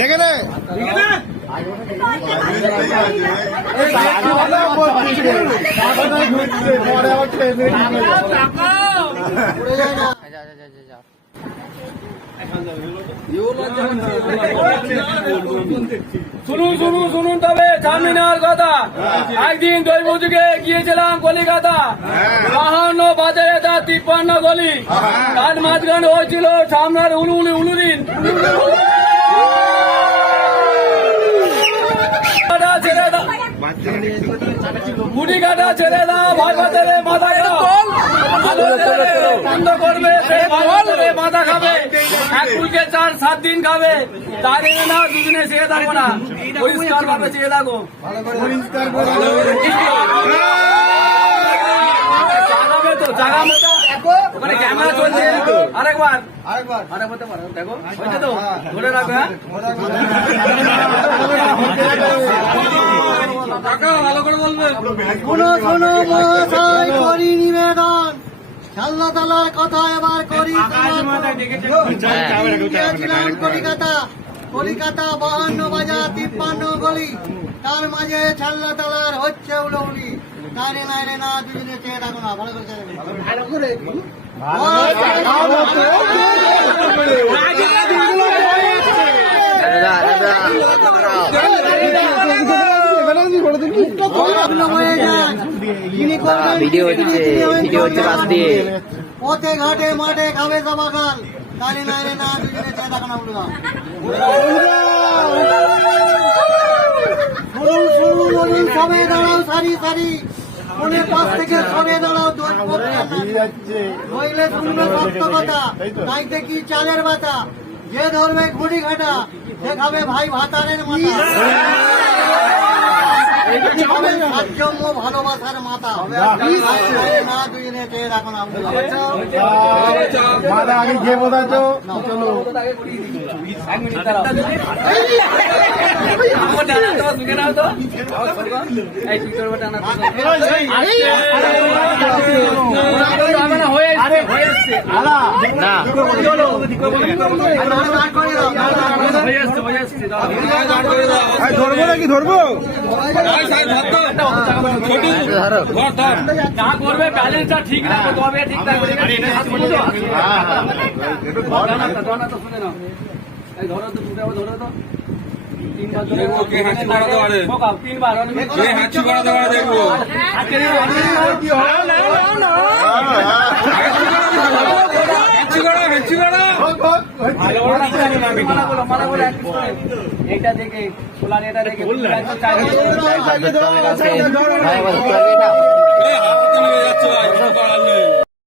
দেখে নে শুনুন তবে জামিনার কথা। একদিন দৈবযুগে গিয়েছিলাম কলিকাতা, 52 বাজারে তার 53 গলি, তার মাঝখানে হয়েছিল সামনের উলুদিন গুটি কাটা ছেড়ে দাও, ভাই ভাতেরে মাথা বন্ধ করবে, সেই ভাই ভাতেরে মাথা খাবে, 1 কুইকে 4-7 দিন খাবে। দাঁড়িয়ে না দুদিনে চেয়ে থাকবো না, পরিষ্কার ভাবে চেয়ে থাকো। জাগাবে তো জাগাবে তো, ওখানে ক্যামেরা চলছে। আরেকবার দেখো, হয়েছে তো, ধরে রাখবে। ভালো করে বলবে। শোনো মহাশয়, করি নিবেদন, আল্লাহ তাআলার কথা এবার করি। গিয়েছিলাম কলিকাতা 52 বাজার 53 গলি, তার মাঝে আল্লাহ তাআলার হচ্ছে উলৌলি। তারে না দুজনে চেয়ে থাকো না, ভালো করে ভিডিও হচ্ছে বাস দিয়ে পথে ঘাটে মাঠে খাবে সবাকাল। তারে না দুজনে চেয়ে থাকো না, বলুন সবে দাঁড়াও সারি মনের পাশ থেকে সরে দাঁড়াও, নইলে শুনবে সত্য কথা, তাইতে কি চালের বাতা। যে ধরবে ঘুড়ি ঘাটা, সে খাবে ভাই ভাতারের মাথা। সাতজম্য ভালোবাসার মাথা। না দুজনে চেয়ে রাখো না, মাথা আগে খেয়ে বোঝাচ্ছ। চলো ধরবো নাকি ধরবো? যা করবে ব্যালেন্সটা ঠিক রাখো, তবে ঠিক থাকবে। ধরো তো, ধরো তো, 3 বার দেখবো। এটা দেখে সোলার, এটা দেখে